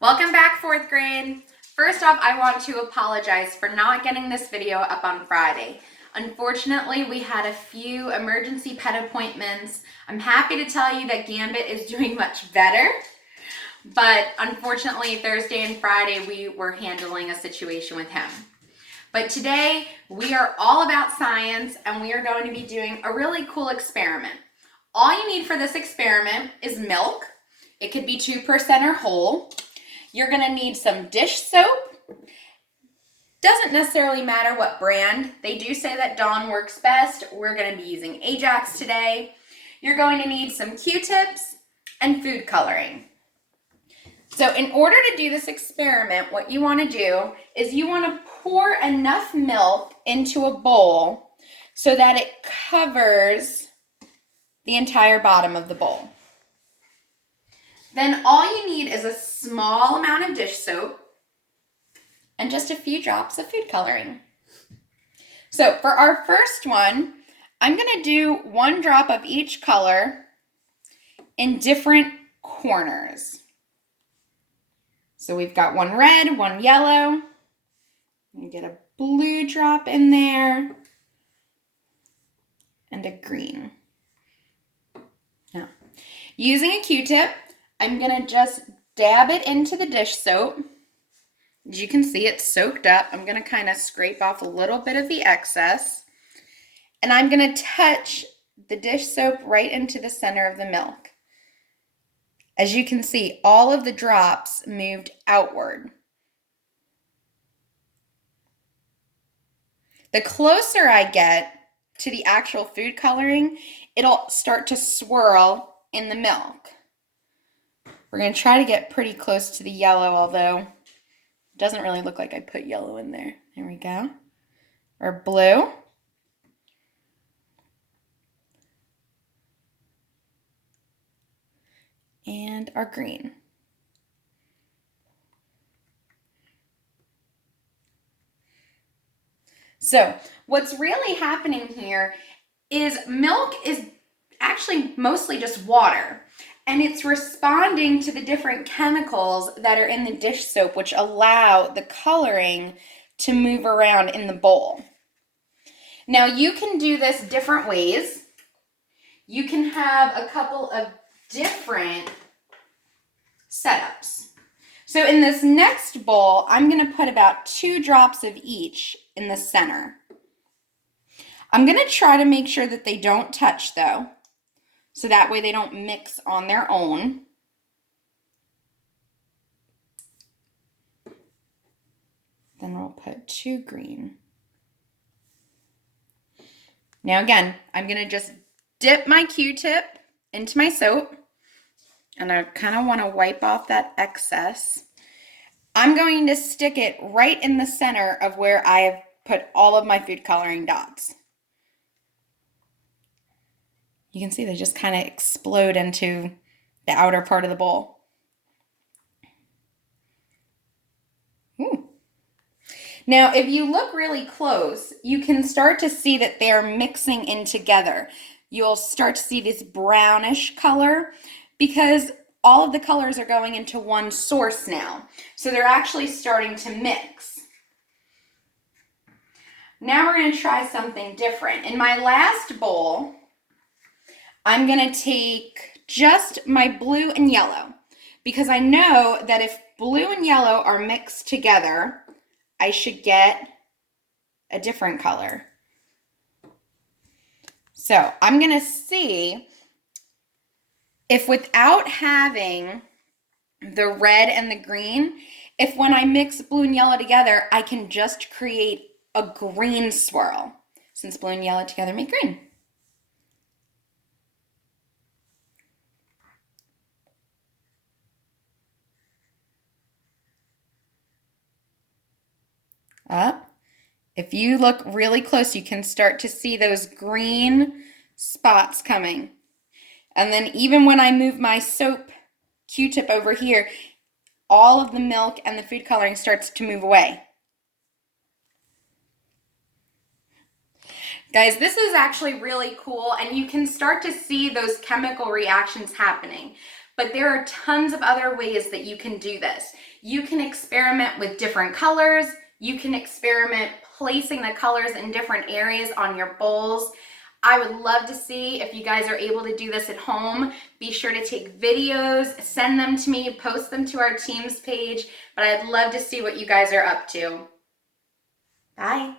Welcome back, fourth grade. First off, I want to apologize for not getting this video up on Friday. Unfortunately, we had a few emergency pet appointments. I'm happy to tell you that Gambit is doing much better, but unfortunately, Thursday and Friday, we were handling a situation with him. But today, we are all about science, and we are going to be doing a really cool experiment. All you need for this experiment is milk. It could be 2% or whole. You're gonna need some dish soap. Doesn't necessarily matter what brand. They do say that Dawn works best. We're gonna be using Ajax today. You're going to need some Q-tips and food coloring. So in order to do this experiment, what you wanna do is you wanna pour enough milk into a bowl so that it covers the entire bottom of the bowl. Then all you need is a small amount of dish soap and just a few drops of food coloring. So for our first one, I'm gonna do 1 drop of each color in different corners. So we've got 1 red, 1 yellow. I'm gonna get a blue drop in there and a green. Now, using a Q-tip, I'm gonna just dab it into the dish soap. As you can see, it's soaked up. I'm gonna kind of scrape off a little bit of the excess. And I'm gonna touch the dish soap right into the center of the milk. As you can see, all of the drops moved outward. The closer I get to the actual food coloring, it'll start to swirl in the milk. We're going to try to get pretty close to the yellow, although it doesn't really look like I put yellow in there. There we go. Or blue. And our green. So what's really happening here is milk is actually mostly just water. And it's responding to the different chemicals that are in the dish soap, which allow the coloring to move around in the bowl. Now you can do this different ways. You can have a couple of different setups. So in this next bowl, I'm going to put about 2 drops of each in the center. I'm going to try to make sure that they don't touch though, so that way they don't mix on their own. Then we'll put 2 green. Now again, I'm going to just dip my Q-tip into my soap, and I kind of want to wipe off that excess. I'm going to stick it right in the center of where I have put all of my food coloring dots. You can see they just kind of explode into the outer part of the bowl. Ooh. Now, if you look really close, you can start to see that they're mixing in together. You'll start to see this brownish color because all of the colors are going into one source now. So they're actually starting to mix. Now we're going to try something different. In my last bowl, I'm going to take just my blue and yellow because I know that if blue and yellow are mixed together, I should get a different color. So I'm going to see if without having the red and the green, if when I mix blue and yellow together, I can just create a green swirl, since blue and yellow together make green. Up. If you look really close, you can start to see those green spots coming. And then even when I move my soap Q-tip over here, all of the milk and the food coloring starts to move away. Guys, this is actually really cool, and you can start to see those chemical reactions happening. but there are tons of other ways that you can do this. You can experiment with different colors. You can experiment placing the colors in different areas on your bowls. I would love to see if you guys are able to do this at home. Be sure to take videos, send them to me, post them to our Teams page, but I'd love to see what you guys are up to. Bye.